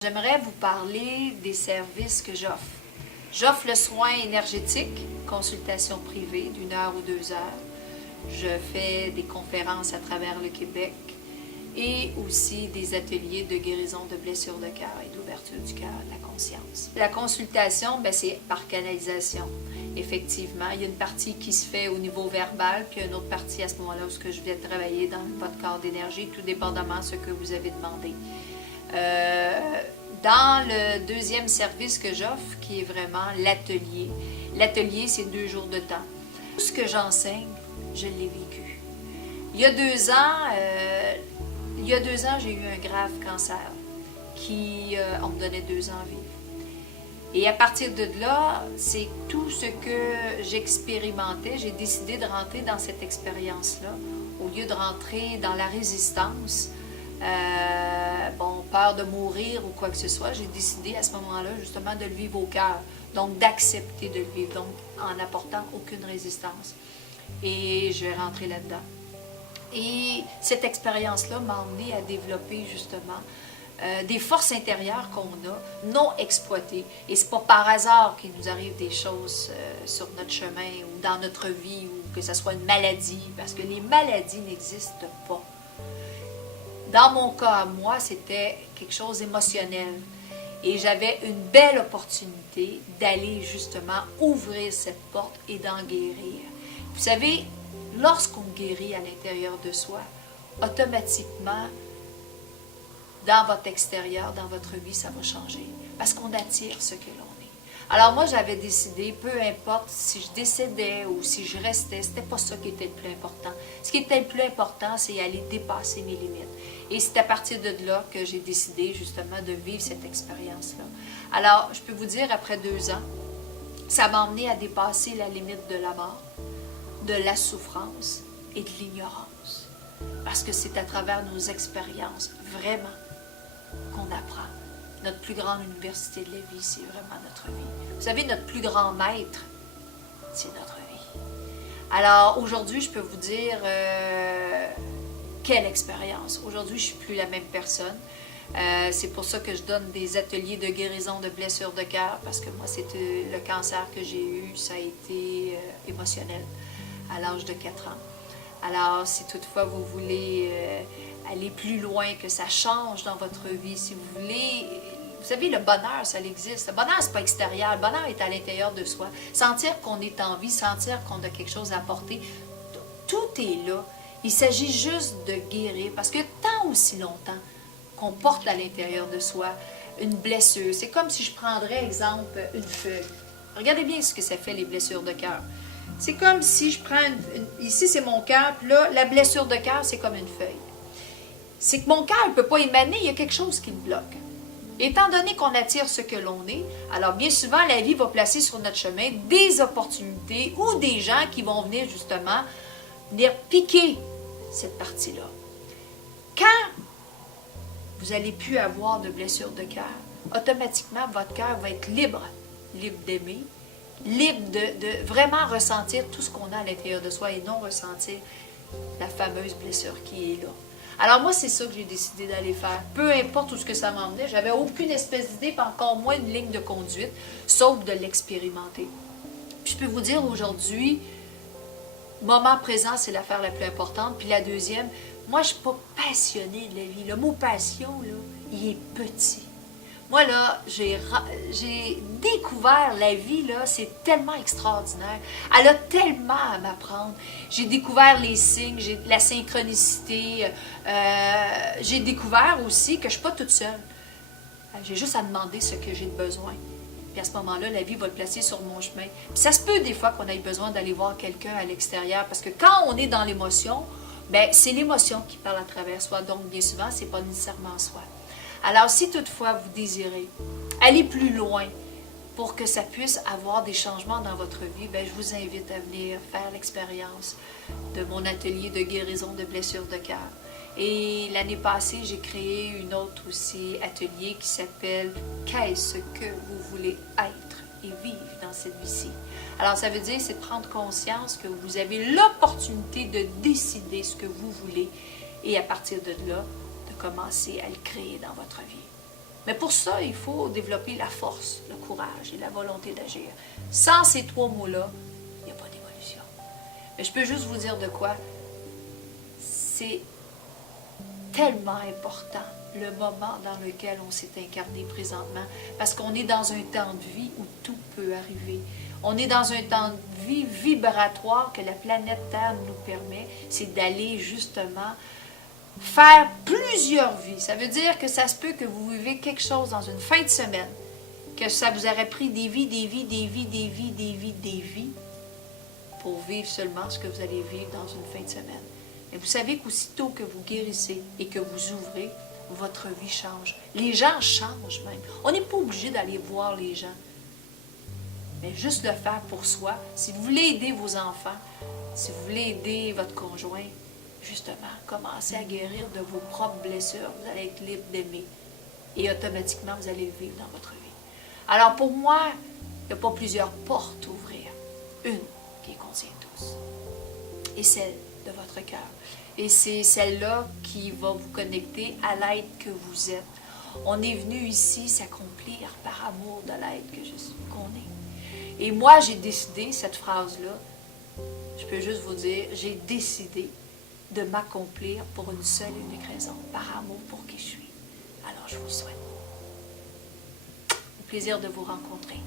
J'aimerais vous parler des services que j'offre. J'offre le soin énergétique, consultation privée d'1 heure ou 2 heures. Je fais des conférences à travers le Québec et aussi des ateliers de guérison de blessures de cœur et d'ouverture du cœur, de la conscience. La consultation, c'est par canalisation. Effectivement, il y a une partie qui se fait au niveau verbal, puis une autre partie à ce moment-là où je viens travailler dans votre corps d'énergie, tout dépendamment de ce que vous avez demandé. Dans le deuxième service que j'offre, qui est vraiment l'atelier. L'atelier, c'est 2 jours de temps. Tout ce que j'enseigne, je l'ai vécu. Il y a 2 ans, j'ai eu un grave cancer on me donnait 2 ans à vivre. Et à partir de là, c'est tout ce que j'expérimentais. J'ai décidé de rentrer dans cette expérience-là, au lieu de rentrer dans la résistance. Peur de mourir ou quoi que ce soit, j'ai décidé à ce moment-là justement de le vivre au cœur, donc d'accepter de le vivre, donc en apportant aucune résistance. Et je vais rentrer là-dedans. Et cette expérience-là m'a emmené à développer justement des forces intérieures qu'on a, non exploitées. Et c'est pas par hasard qu'il nous arrive des choses sur notre chemin ou dans notre vie, ou que ce soit une maladie, parce que les maladies n'existent pas. Dans mon cas à moi, c'était quelque chose d'émotionnel. Et j'avais une belle opportunité d'aller justement ouvrir cette porte et d'en guérir. Vous savez, lorsqu'on guérit à l'intérieur de soi, automatiquement, dans votre extérieur, dans votre vie, ça va changer. Parce qu'on attire ce que l'on est. Alors moi, j'avais décidé, peu importe si je décédais ou si je restais, c'était pas ça qui était le plus important. Ce qui était le plus important, c'est aller dépasser mes limites. Et c'est à partir de là que j'ai décidé justement de vivre cette expérience-là. Alors, je peux vous dire, après 2 ans, ça m'a emmené à dépasser la limite de la mort, de la souffrance et de l'ignorance. Parce que c'est à travers nos expériences, vraiment, qu'on apprend. Notre plus grande université de la vie, c'est vraiment notre vie. Vous savez, notre plus grand maître, c'est notre vie. Alors, aujourd'hui, je peux vous dire... quelle expérience! Aujourd'hui, je ne suis plus la même personne. C'est pour ça que je donne des ateliers de guérison de blessures de cœur, parce que moi, c'était le cancer que j'ai eu, ça a été émotionnel à l'âge de 4 ans. Alors, si toutefois vous voulez aller plus loin, que ça change dans votre vie, si vous voulez... Vous savez, le bonheur, ça existe. Le bonheur, c'est pas extérieur. Le bonheur est à l'intérieur de soi. Sentir qu'on est en vie, sentir qu'on a quelque chose à apporter, tout est là. Il s'agit juste de guérir, parce que tant aussi longtemps qu'on porte à l'intérieur de soi une blessure, c'est comme si je prendrais, exemple, une feuille. Regardez bien ce que ça fait, les blessures de cœur. C'est comme si je prends, ici c'est mon cœur, puis là, la blessure de cœur, c'est comme une feuille. C'est que mon cœur ne peut pas émaner, il y a quelque chose qui me bloque. Étant donné qu'on attire ce que l'on est, alors bien souvent, la vie va placer sur notre chemin des opportunités ou des gens qui vont venir justement venir piquer cette partie-là. Quand vous n'allez plus avoir de blessure de cœur, automatiquement, votre cœur va être libre d'aimer, libre de vraiment ressentir tout ce qu'on a à l'intérieur de soi et non ressentir la fameuse blessure qui est là. Alors moi, c'est ça que j'ai décidé d'aller faire. Peu importe où ce que ça m'emmenait, j'avais aucune espèce d'idée, pas encore moins une ligne de conduite, sauf de l'expérimenter. Puis je peux vous dire aujourd'hui, moment présent, c'est l'affaire la plus importante. Puis la deuxième, moi, je ne suis pas passionnée de la vie. Le mot passion, là, il est petit. Moi, là, j'ai découvert la vie, là, c'est tellement extraordinaire. Elle a tellement à m'apprendre. J'ai découvert les signes, la synchronicité. J'ai découvert aussi que je ne suis pas toute seule. J'ai juste à demander ce que j'ai de besoin. Puis à ce moment-là, la vie va le placer sur mon chemin. Puis ça se peut des fois qu'on ait besoin d'aller voir quelqu'un à l'extérieur, parce que quand on est dans l'émotion, c'est l'émotion qui parle à travers soi. Donc, bien souvent, ce n'est pas nécessairement soi. Alors, si toutefois vous désirez aller plus loin pour que ça puisse avoir des changements dans votre vie, je vous invite à venir faire l'expérience de mon atelier de guérison de blessures de cœur. Et l'année passée, j'ai créé une autre aussi atelier qui s'appelle « Qu'est-ce que vous voulez être et vivre dans cette vie-ci ». Alors, ça veut dire, c'est de prendre conscience que vous avez l'opportunité de décider ce que vous voulez et à partir de là, de commencer à le créer dans votre vie. Mais pour ça, il faut développer la force, le courage et la volonté d'agir. Sans ces 3 mots-là, il n'y a pas d'évolution. Mais je peux juste vous dire de quoi? C'est tellement important le moment dans lequel on s'est incarné présentement, parce qu'on est dans un temps de vie où tout peut arriver. On est dans un temps de vie vibratoire que la planète Terre nous permet, c'est d'aller justement faire plusieurs vies. Ça veut dire que ça se peut que vous vivez quelque chose dans une fin de semaine, que ça vous aurait pris des vies, des vies, des vies, des vies, des vies, des vies, pour vivre seulement ce que vous allez vivre dans une fin de semaine. Mais vous savez qu'aussitôt que vous guérissez et que vous ouvrez, votre vie change. Les gens changent même. On n'est pas obligé d'aller voir les gens. Mais juste le faire pour soi. Si vous voulez aider vos enfants, si vous voulez aider votre conjoint, justement, commencez à guérir de vos propres blessures. Vous allez être libre d'aimer. Et automatiquement, vous allez le vivre dans votre vie. Alors pour moi, il n'y a pas plusieurs portes à ouvrir. Une qui contient tous. Et celle de votre cœur. Et c'est celle-là qui va vous connecter à l'être que vous êtes. On est venu ici s'accomplir par amour de l'être qu'on est. Et moi, j'ai décidé, cette phrase-là, je peux juste vous dire, j'ai décidé de m'accomplir pour une seule et unique raison, par amour pour qui je suis. Alors, je vous souhaite le plaisir de vous rencontrer.